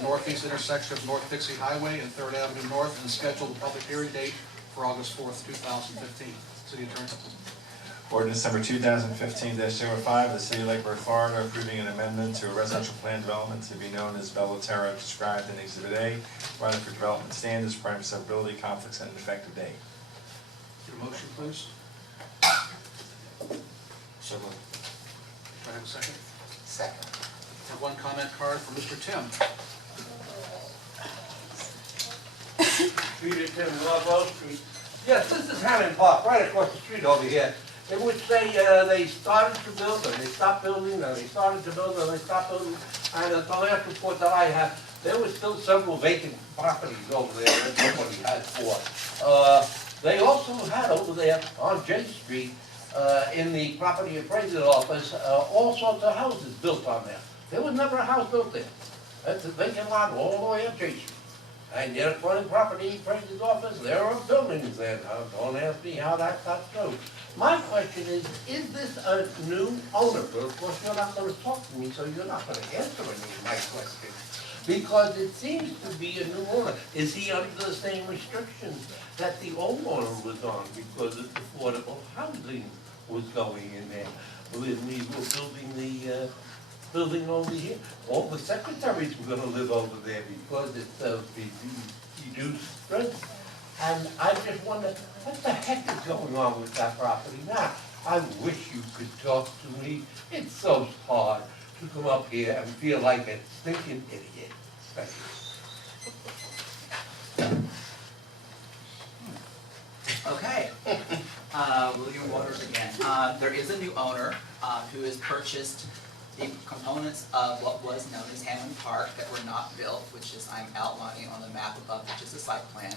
the northeast intersection of North Dixie Highway and 3rd Avenue North, and scheduled a public hearing date for August 4th, 2015. City Attorney. Ordinance number 2015-05, the City of Lake Worth, Florida, approving an amendment to a residential plan development to be known as Terra, described in Exhibit A, running for development standards, prime acceptability, conflicts, and an effective date. Your motion, please. So moved. Do I have a second? Second. I have one comment card from Mr. Tim. Peter Tim, North Wall Street. Yes, this is Hammond Park, right across the street over here. In which they started to build, and they stopped building, and they started to build, and they stopped building. And at the last report that I have, there were still several vacant properties over there that nobody had bought. They also had over there on J Street, in the property appraisal office, all sorts of houses built on there. There was never a house built there. That's a vacant lot all the way up J Street. And yet, for the property appraiser's office, there are buildings there. Now, don't ask me how that got through. My question is this a new owner? But of course, you're not going to talk to me, so you're not going to answer any of my questions. Because it seems to be a new owner. Is he under the same restrictions that the old owner was on because of affordable housing was going in there? When we were building the building over here, all the secretaries were going to live over there because it's reduced rent. And I just wonder, what the heck is going on with that property now? I wish you could talk to me. It's so hard to come up here and feel like a stinking idiot. Thank you. Okay. William Waters again. There is a new owner who has purchased the components of what was known as Hammond Park that were not built, which is I'm outlining on the map above, which is the site plan.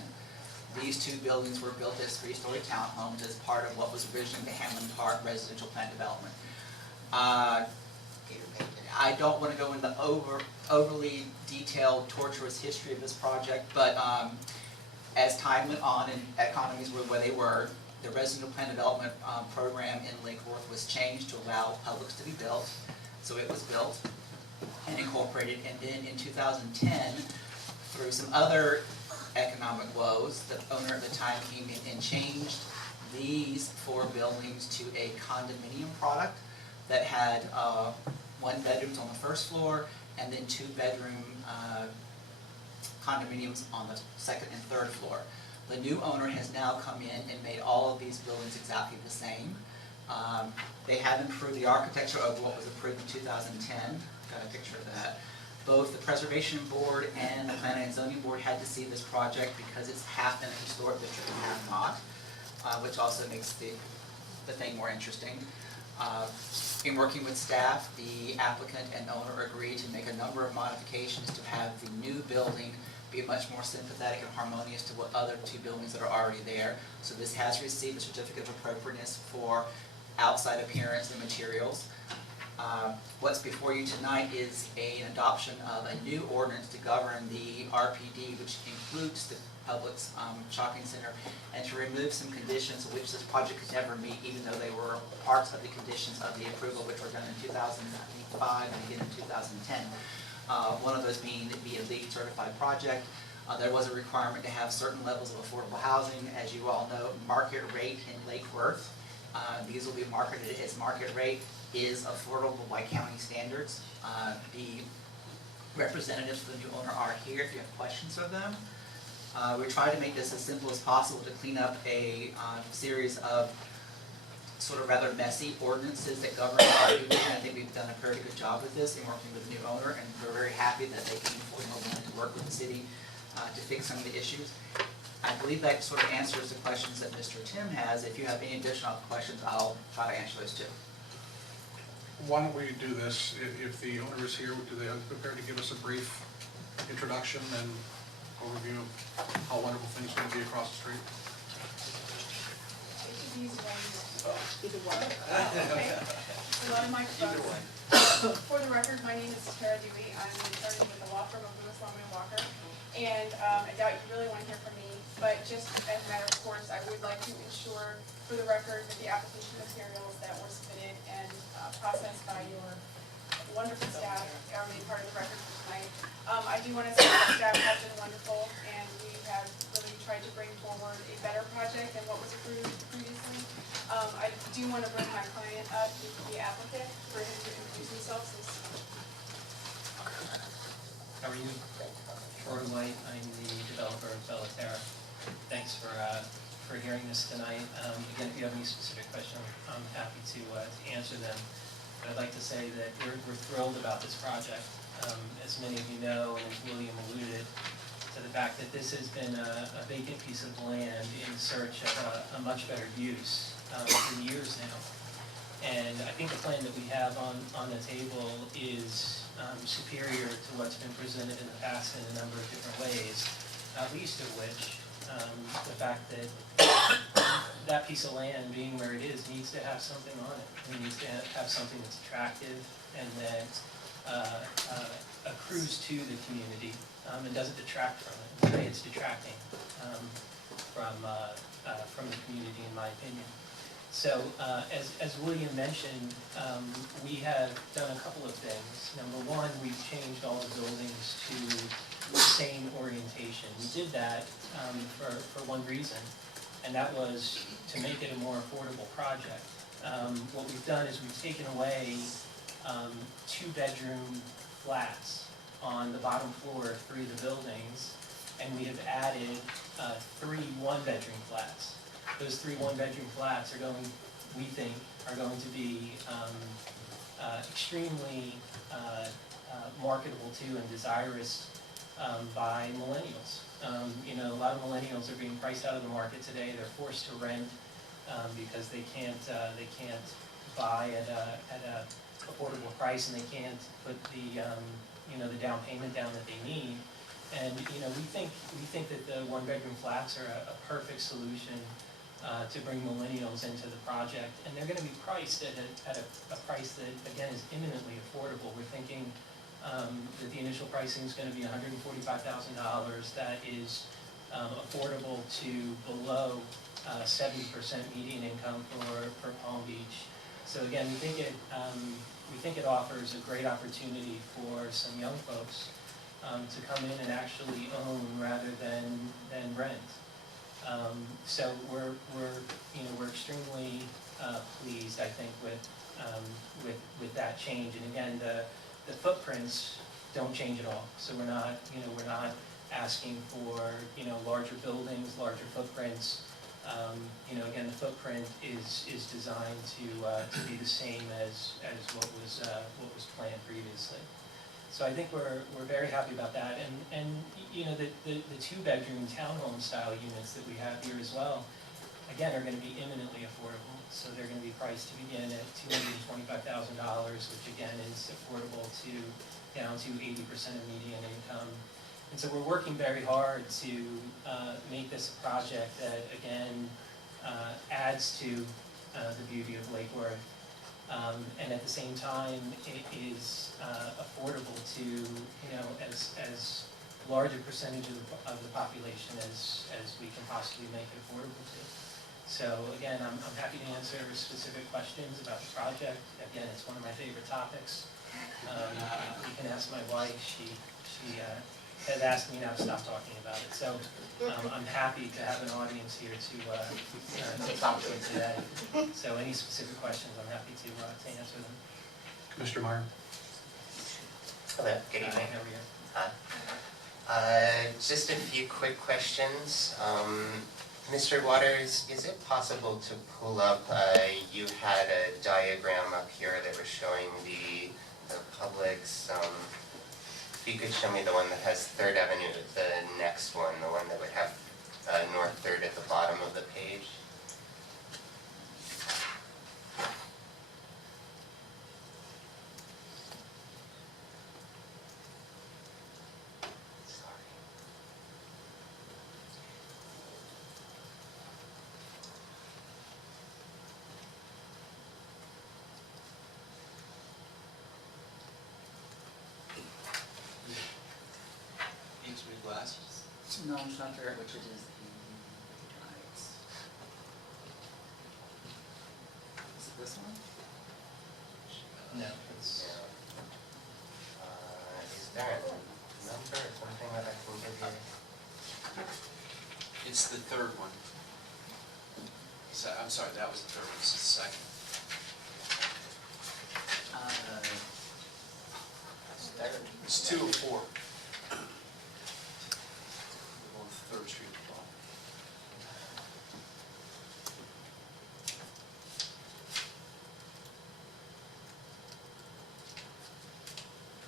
These two buildings were built as three-story townhomes as part of what was originally the Hammond Park residential plan development. I don't want to go into overly detailed, torturous history of this project, but as time went on and economies were where they were, the residential plan development program in Lake Worth was changed to allow publics to be built. So it was built and incorporated, and then in 2010, through some other economic woes, the owner at the time came in and changed these four buildings to a condominium product that had 1 bedrooms on the first floor and then 2-bedroom condominiums on the second and third floor. The new owner has now come in and made all of these buildings exactly the same. They have improved the architecture of what was approved in 2010. Got a picture of that. Both the Preservation Board and the Planning and Zoning Board had to see this project because it's half in a historic district and half not, which also makes the thing more interesting. In working with staff, the applicant and owner agreed to make a number of modifications to have the new building be much more sympathetic and harmonious to what other two buildings that are already there. So this has received a certificate of appropriateness for outside appearance and materials. What's before you tonight is an adoption of a new ordinance to govern the RPD, which includes the Publix shopping center, and to remove some conditions which this project could never meet, even though they were parts of the conditions of the approval, which were done in 2005 and again in 2010. One of those being it be a LEED certified project. There was a requirement to have certain levels of affordable housing. As you all know, market rate in Lake Worth, these will be marketed as market rate, is affordable by county standards. The representatives of the new owner are here if you have questions of them. We try to make this as simple as possible to clean up a series of sort of rather messy ordinances that govern our RPD, and I think we've done a very good job with this in working with the new owner, and we're very happy that they came forward and willing to work with the city to fix some of the issues. I believe that sort of answers the questions that Mr. Tim has. If you have any additional questions, I'll try to answer those too. Why don't we do this? If the owner is here, do they prepare to give us a brief introduction and overview of how wonderful things are going to be across the street? Either one. Okay. A lot of microphones. For the record, my name is Terra. I'm an attorney with the law firm of Lewis, Longman Walker. And I doubt you really want to hear from me, but just as a matter of course, I would like to ensure for the record that the application materials that were submitted and processed by your wonderful staff made part of the record for tonight. I do want to say the staff have been wonderful, and we have really tried to bring forward a better project than what was approved previously. I do want to bring my client up, the applicant, for him to introduce himself. How are you? Troy White, I'm the developer of Terra. Thanks for hearing this tonight. Again, if you have any specific questions, I'm happy to answer them. But I'd like to say that we're thrilled about this project. As many of you know, and as William alluded to the fact that this has been a vacant piece of land in search of a much better use for years now. And I think the plan that we have on the table is superior to what's been presented in the past in a number of different ways, not least of which the fact that that piece of land, being where it is, needs to have something on it. It needs to have something that's attractive and that accrues to the community and doesn't detract from it. Today it's detracting from the community, in my opinion. So, as William mentioned, we have done a couple of things. Number one, we've changed all the buildings to the same orientation. We did that for one reason, and that was to make it a more affordable project. What we've done is we've taken away 2-bedroom flats on the bottom floor of 3 of the buildings, and we have added 3 1-bedroom flats. Those 3 1-bedroom flats are going, we think, are going to be extremely marketable to and desirous by millennials. You know, a lot of millennials are being priced out of the market today. They're forced to rent because they can't buy at a affordable price, and they can't put the the down payment down that they need. And we think that the 1-bedroom flats are a perfect solution to bring millennials into the project, and they're going to be priced at a price that, again, is imminently affordable. We're thinking that the initial pricing is going to be $145,000. That is affordable to below 70% median income for Palm Beach. So again, we think it offers a great opportunity for some young folks to come in and actually own rather than rent. So we're extremely pleased, I think, with that change. And again, the footprints don't change at all. So we're not asking for larger buildings, larger footprints. Again, the footprint is designed to be the same as what was planned previously. So I think we're very happy about that, and the 2-bedroom townhome style units that we have here as well, again, are going to be eminently affordable. So they're going to be priced to begin at $225,000, which again is affordable down to 80% of median income. And so we're working very hard to make this a project that again adds to the beauty of Lake Worth. And at the same time, it is affordable to as large a percentage of the population as we can possibly make it affordable to. So again, I'm happy to answer specific questions about the project. Again, it's one of my favorite topics. You can ask my wife. She has asked me not to stop talking about it. So I'm happy to have an audience here to talk to today. So any specific questions, I'm happy to answer them. Mr. Meyer? Hello, good evening. How are you? Just a few quick questions. Mr. Waters, is it possible to pull up, you had a diagram up here that was showing the Publix, if you could show me the one that has 3rd Avenue, the next one, the one that would have North 3rd at the bottom of the page. Glasses? No, I'm not sure which it is. Is it this one? No, it's It's the third one. So, I'm sorry, that was the third one, this is the second. It's 204. On Third Street.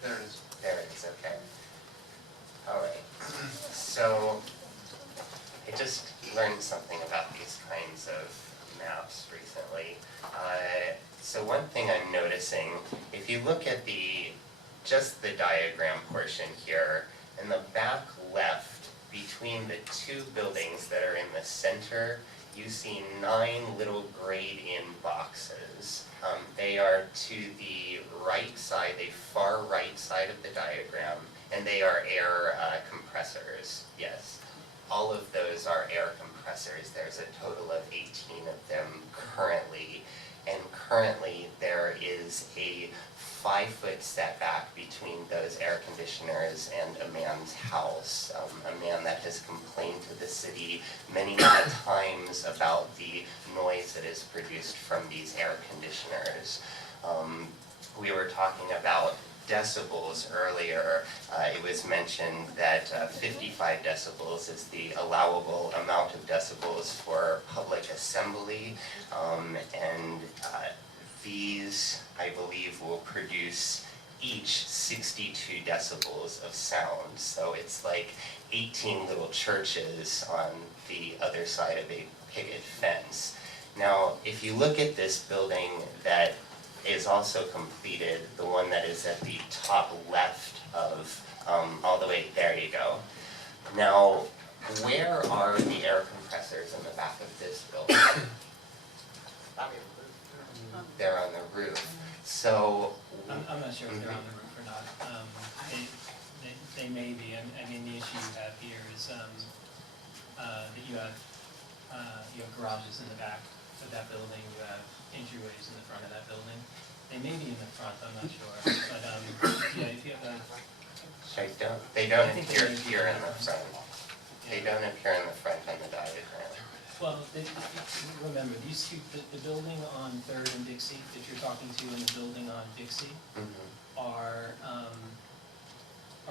There it is. There it is, okay. All right. So I just learned something about these kinds of maps recently. So one thing I'm noticing, if you look at just the diagram portion here, in the back left, between the two buildings that are in the center, you see 9 little grayed-in boxes. They are to the right side, the far right side of the diagram, and they are air compressors, yes. All of those are air compressors. There's a total of 18 of them currently, and currently there is a 5-foot setback between those air conditioners and a man's house. A man that has complained to the city many, many times about the noise that is produced from these air conditioners. We were talking about decibels earlier. It was mentioned that 55 decibels is the allowable amount of decibels for public assembly, and these, I believe, will produce each 62 decibels of sound. So it's like 18 little churches on the other side of a picket fence. Now, if you look at this building that is also completed, the one that is at the top left of, all the way, there you go. Now, where are the air compressors in the back of this building? They're on the roof. So, I'm not sure if they're on the roof or not. They may be. I mean, the issue you have here is that you have garages in the back of that building. You have entryways in the front of that building. They may be in the front. I'm not sure. But yeah, if you have a. they don't I think appear they may be here in in the the front. They don't appear in the front on the diagram. Well, remember, these two, the building on Third and Dixie that you're talking to and the building on Dixie are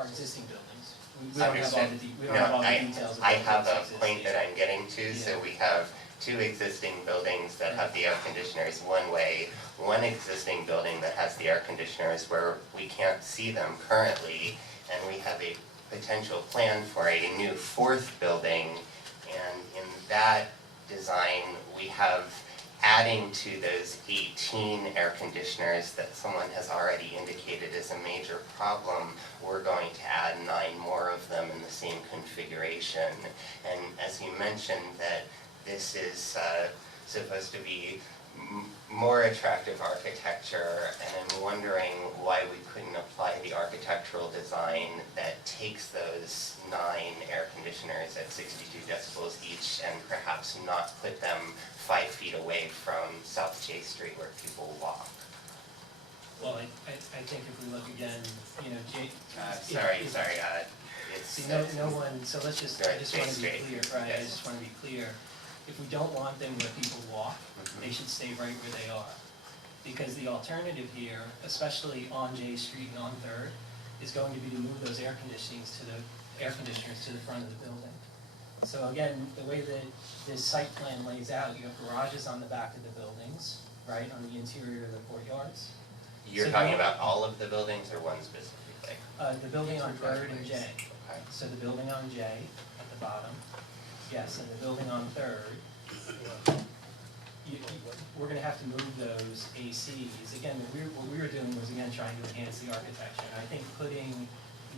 existing buildings. We don't have all the, we don't have all the details of I what have a exists. point that I'm getting to, so we have 2 existing buildings that have the air conditioners one way, one existing building that has the air conditioners where we can't see them currently, and we have a potential plan for a new 4th building, and in that design, we have adding to those 18 air conditioners that someone has already indicated is a major problem, we're going to add 9 more of them in the same configuration. And as you mentioned, that this is supposed to be more attractive architecture, and I'm wondering why we couldn't apply the architectural design that takes those 9 air conditioners at 62 decibels each and perhaps not put them 5 feet away from South J Street where people walk. Well, I think if we look again, you know, It's see, no one, so let's just, I just want to be J Street. clear, right, I Yes. just want to be clear. If we don't want them where people walk, they should stay right where they are. Because the alternative here, especially on J Street and on Third, is going to be to move those air conditioners to the front of the building. So again, the way that this site plan lays out, you have garages on the back of the buildings, right, on the interior of the courtyards. You're So talking you- about all of the buildings or one specifically? The building on Third and J. Okay. So the building on J at the bottom, yes, and the building on Third, we're gonna have to move those ACs. Again, what we were doing was, again, trying to enhance the architecture. And I think putting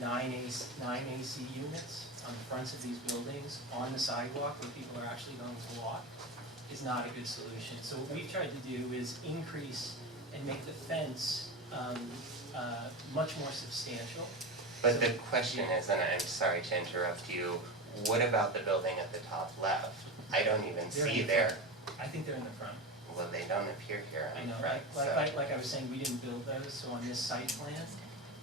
9 AC units on the fronts of these buildings on the sidewalk where people are actually going to walk is not a good solution. So what we've tried to do is increase and make the fence much more substantial. But the question is, and I'm sorry to interrupt you, what about the building at the top left? I don't even They're in see the there. I think they're in the front. Well, they don't appear here I on the know, front, so. like I was saying, we didn't build those, so on this site plan,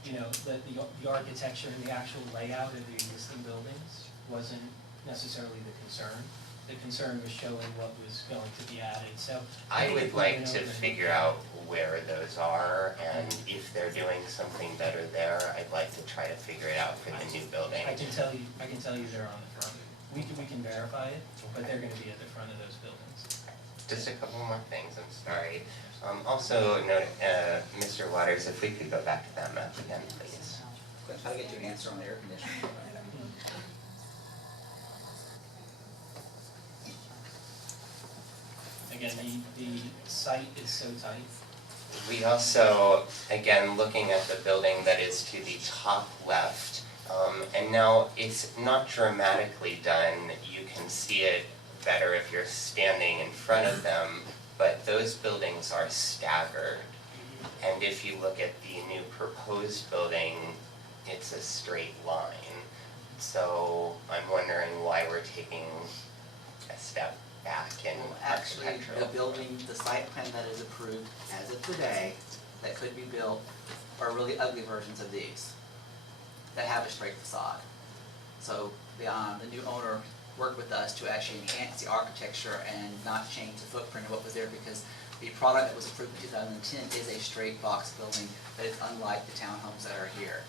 you know, the architecture and the actual layout of the existing buildings wasn't necessarily the concern. The concern was showing what was going to be added, so. I think would if we like went to over and figure looked at out where those are, and if they're doing something better there, I'd like to try to figure it out for the new building. I can tell you they're on the front. We can verify it, but they're gonna be at the front of those buildings. Just a couple more things, I'm sorry. Also, note, Mr. Waters, if we could go back to that map again, please. I'm trying to get you an answer on the air conditioning. Again, the site is so tight. We also, again, looking at the building that is to the top left, and now it's not dramatically done, you can see it better if you're standing in front of them, but those buildings are staggered. And if you look at the new proposed building, it's a straight line. So I'm wondering why we're taking a step back in Well, actually, architectural. the building, the site plan that is approved as of today, that could be built, are really ugly versions of these, that have a straight facade. So the new owner worked with us to actually enhance the architecture and not change the footprint of what was there, because the product that was approved in 2010 is a straight box building that is unlike the townhomes that are here.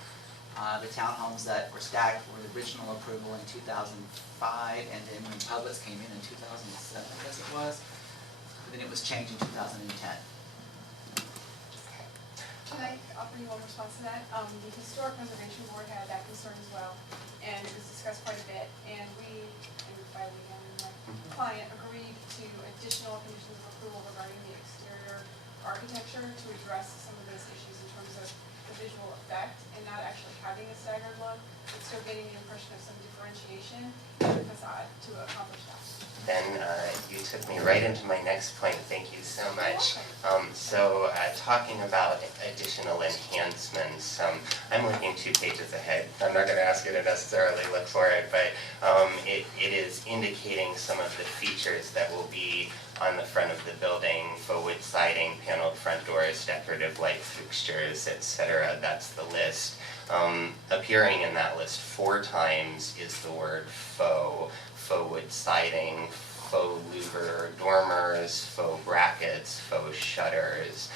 The townhomes that were stacked were the original approval in 2005, and then when Publix came in 2007, I guess it was, then it was changed in 2010. Can I offer you one response to that? The Historic Preservation Board had that concern as well, and it was discussed quite a bit, and we, and by we, I mean my client, agreed to additional conditions of approval regarding the exterior architecture to address some of those issues in terms of the visual effect and not actually having a staggered look, but still getting the impression of some differentiation in the facade to accomplish that. Then you took me right into my next point, thank you so much. Talking about additional enhancements, I'm looking 2 pages ahead. I'm not going to ask you to necessarily look for it, but it is indicating some of the features that will be on the front of the building: faux wood siding, paneled front doors, decorative light fixtures, etc. That's the list. Appearing in that list 4 times is the word faux wood siding, faux louver dormers, faux brackets, faux shutters.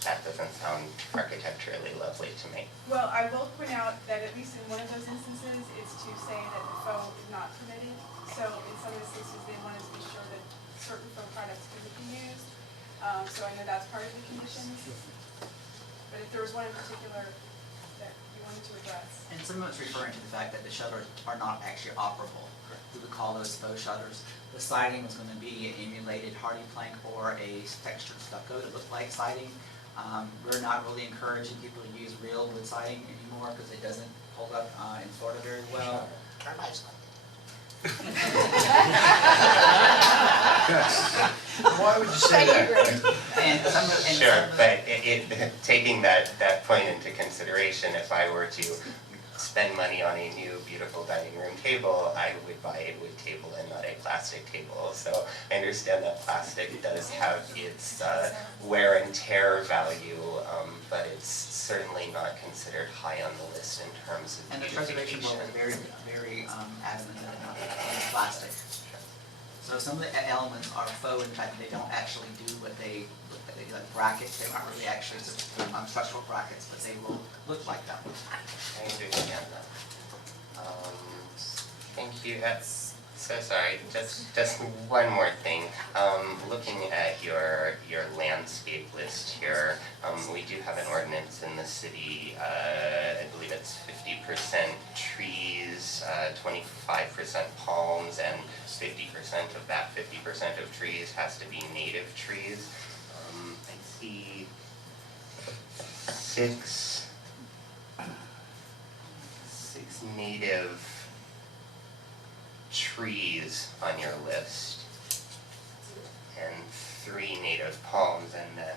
That doesn't sound architecturally lovely to me. Well, I will point out that at least in one of those instances, it's to say that the faux is not permitted. So in some instances, they wanted to be sure that certain faux products couldn't be used. So I know that's part of the conditions. But if there was one in particular that you wanted to address. And some of it's referring to the fact that the shutters are not actually operable. We would call those faux shutters. The siding was going to be an emulated hardy plank or a textured stucco to look like siding. We're not really encouraging people to use real wood siding anymore because it doesn't hold up in Florida very well. Why would you say that? And some of, and Sure, some of, but taking that point into consideration, if I were to spend money on a new beautiful dining room table, I would buy a wood table and not a plastic table. So I understand that plastic does have its wear and tear value, but it's certainly not considered high on the list in terms of and the beautification. preservation board was very adamant that it not be plastic. So some of the elements are faux, in fact, they don't actually do what they look like. They do like brackets, they aren't really actually structural brackets, but they will look like them. I understand that. Thank you. So sorry. Just one more thing. Looking at your landscape list here, we do have an ordinance in the city. I believe it's 50% trees, 25% palms, and 50% of that 50% of trees has to be native trees. I see 6 native trees on your list, and 3 native palms, and then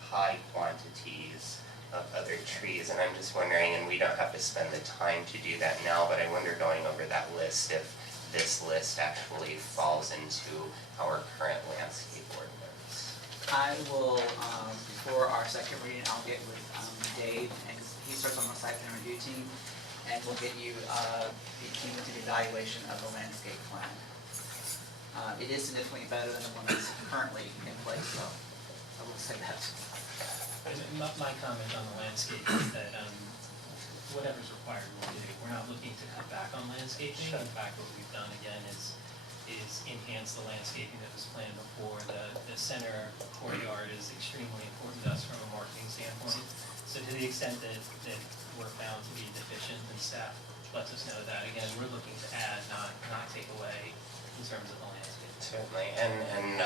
high quantities of other trees. And I'm just wondering, and we don't have to spend the time to do that now, but I wonder, going over that list, if this list actually falls into our current landscape ordinance. I will, before our second reading, I'll get with Dave, and he serves on the site plan review team, and we'll get you the cumulative evaluation of the landscape plan. It is significantly better than the one that's currently in place, so I will say that. My comment on the landscape is that whatever's required we'll do. We're not looking to cut back on landscaping. In fact, what we've done again is enhance the landscaping that was planned before. The center courtyard is extremely important to us from a marketing standpoint. So to the extent that we're found to be deficient, and staff lets us know that, again, we're looking to add, not take away in terms of the landscape. Certainly, and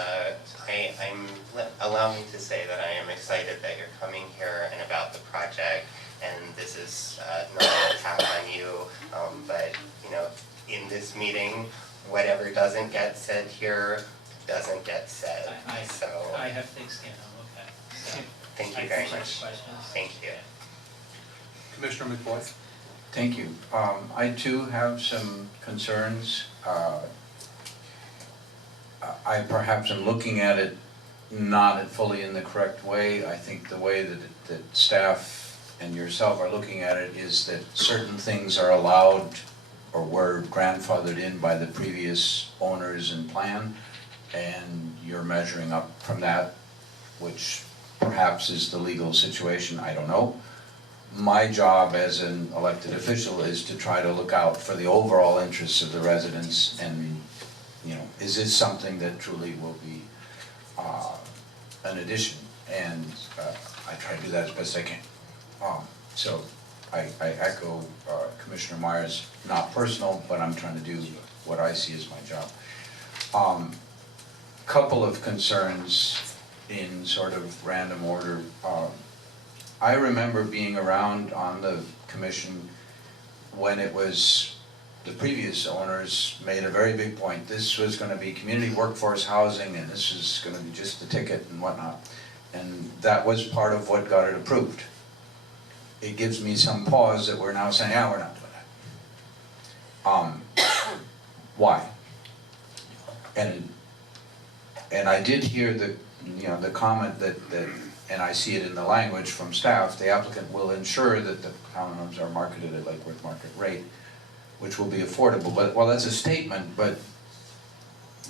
allow me to say that I am excited that you're coming here and about the project, and this is not an attack on you, but, you know, in this meeting, whatever doesn't get said here doesn't get said, so. I have thick skin, I'm okay. So, Thank you I very appreciate much. the questions. Thank you. Commissioner McBoyd? Thank you. I too have some concerns. I perhaps am looking at it not fully in the correct way. I think the way that staff and yourself are looking at it is that certain things are allowed or were grandfathered in by the previous owners and plan, and you're measuring up from that, which perhaps is the legal situation, I don't know. My job as an elected official is to try to look out for the overall interests of the residents, and, you know, is this something that truly will be an addition? And I try to do that as best I can. So I echo Commissioner Myers, not personal, but I'm trying to do what I see as my job. Couple of concerns in sort of random order. I remember being around on the commission when it was, the previous owners made a very big point. This was going to be community workforce housing, and this is going to be just the ticket and whatnot. And that was part of what got it approved. It gives me some pause that we're now saying, yeah, we're not doing that. Why? And I did hear the, you know, the comment that and I see it in the language from staff, the applicant will ensure that the townhomes are marketed at Lake Worth market rate, which will be affordable. But, well, that's a statement, but,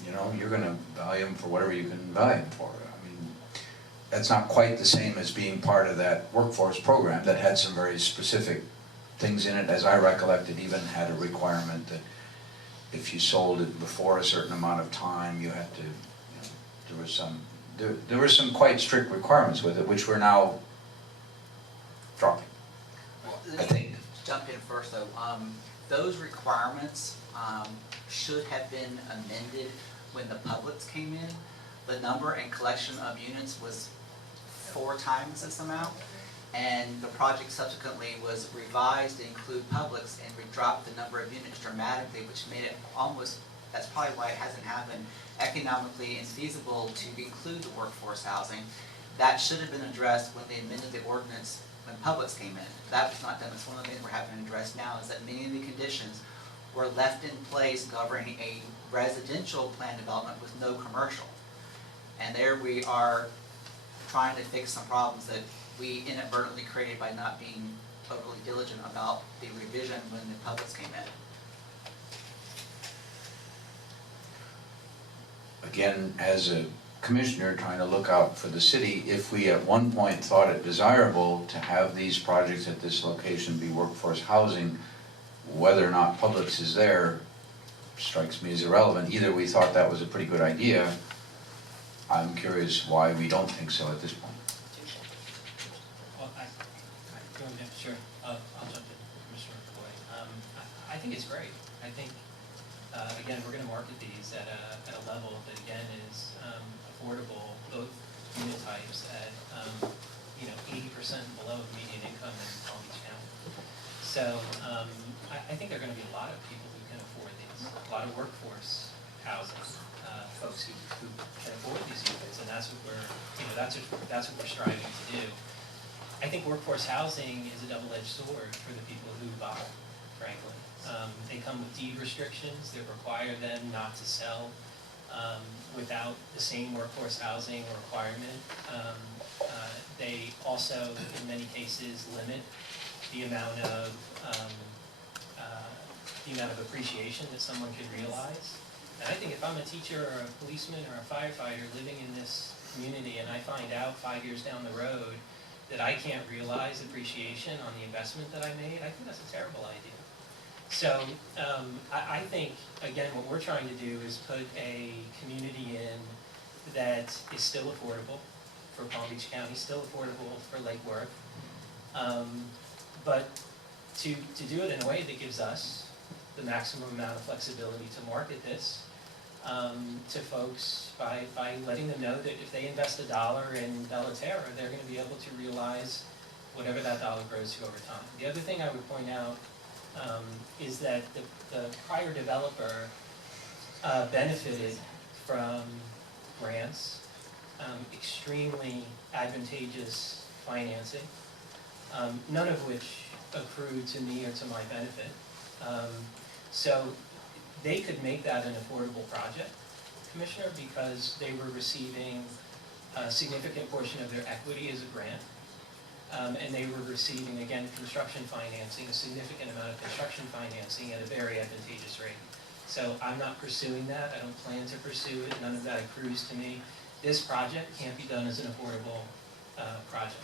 you know, you're gonna value them for whatever you can value them for. I mean, that's not quite the same as being part of that workforce program that had some very specific things in it. As I recollect, it even had a requirement that if you sold it before a certain amount of time, you had to, you know, there were some quite strict requirements with it, which we're now dropping, I think. Jump in first though. Those requirements should have been amended when the Publix came in. The number and collection of units was 4 times this amount, and the project subsequently was revised to include Publix, and we dropped the number of units dramatically, which made it almost, that's probably why it hasn't happened, economically infeasible to include the workforce housing. That should have been addressed when they amended the ordinance when Publix came in. That was not done. That's one of the things we're having to address now, is that many of the conditions were left in place governing a residential plan development with no commercial. And there we are trying to fix some problems that we inadvertently created by not being totally diligent about the revision when the Publix came in. Again, as a commissioner trying to look out for the city, if we at one point thought it desirable to have these projects at this location be workforce housing, whether or not Publix is there strikes me as irrelevant. Either we thought that was a pretty good idea. I'm curious why we don't think so at this point. Well, sure, I'll jump in, Commissioner Boyd. I think it's great. I think, again, we're gonna market these at a level that, again, is affordable, both unit types at, 80% below the median income in Palm Beach County. So, I think there are gonna be a lot of people who can afford these, a lot of workforce housing, folks who can afford these units, and that's what we're striving to do. I think workforce housing is a double-edged sword for the people who buy, frankly. They come with deed restrictions that require them not to sell without the same workforce housing requirement. They also, in many cases, limit the amount of the amount of appreciation that someone can realize. And I think if I'm a teacher or a policeman or a firefighter living in this community and I find out 5 years down the road that I can't realize appreciation on the investment that I made, I think that's a terrible idea. So I think, again, what we're trying to do is put a community in that is still affordable for Palm Beach County, still affordable for Lake Worth, but to do it in a way that gives us the maximum amount of flexibility to market this to folks by letting them know that if they invest $1 in Terra, they're going to be able to realize whatever that dollar grows to over time. The other thing I would point out is that the prior developer benefited from grants, extremely advantageous financing, none of which accrued to me or to my benefit. So they could make that an affordable project, Commissioner, because they were receiving a significant portion of their equity as a grant. And they were receiving, again, construction financing, a significant amount of construction financing at a very advantageous rate. So I'm not pursuing that. I don't plan to pursue it. None of that accrues to me. This project can't be done as an affordable project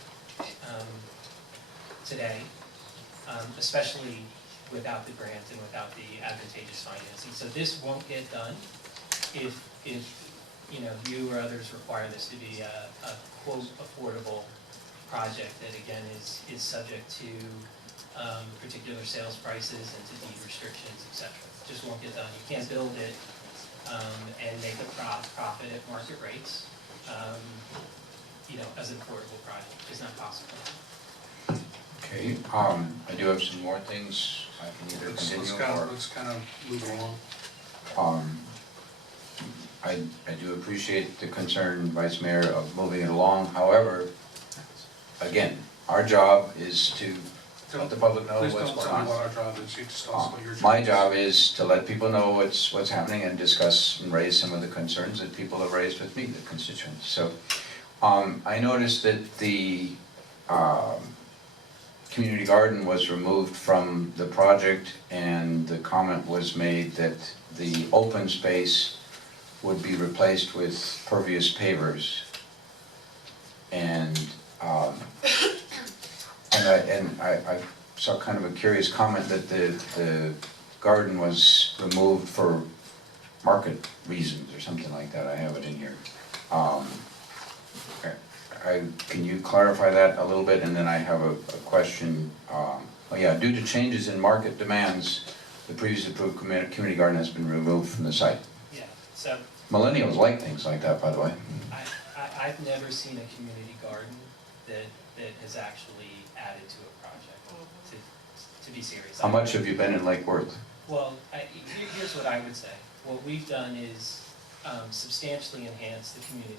today, especially without the grant and without the advantageous financing. So this won't get done if you know, you or others require this to be a quote affordable project that again is subject to particular sales prices and to deed restrictions, etc. Just won't get done. You can't build it and make a profit at market rates, you know, as an affordable project. It's not possible. Okay, I do have some more things. I can either continue or... Let's kind of move along. I do appreciate the concern, Vice Mayor, of moving it along. However, again, our job is to let the public know what's going on. Please don't tell me what our job is, you just tell us what your job is. My job is to let people know what's happening and discuss and raise some of the concerns that people have raised with me, the constituents. So, I noticed that the community garden was removed from the project, and the comment was made that the open space would be replaced with pervious pavers. And I saw kind of a curious comment that the garden was removed for market reasons or something like that. I have it in here. Can you clarify that a little bit? And then I have a question. Oh yeah, due to changes in market demands, the previously approved community garden has been removed from the site. Yeah. So Millennials like things like that, by the way. I've never seen a community garden that has actually added to a project, to be serious. How much have you been in Lake Worth? Well, here's what I would say. What we've done is substantially enhance the community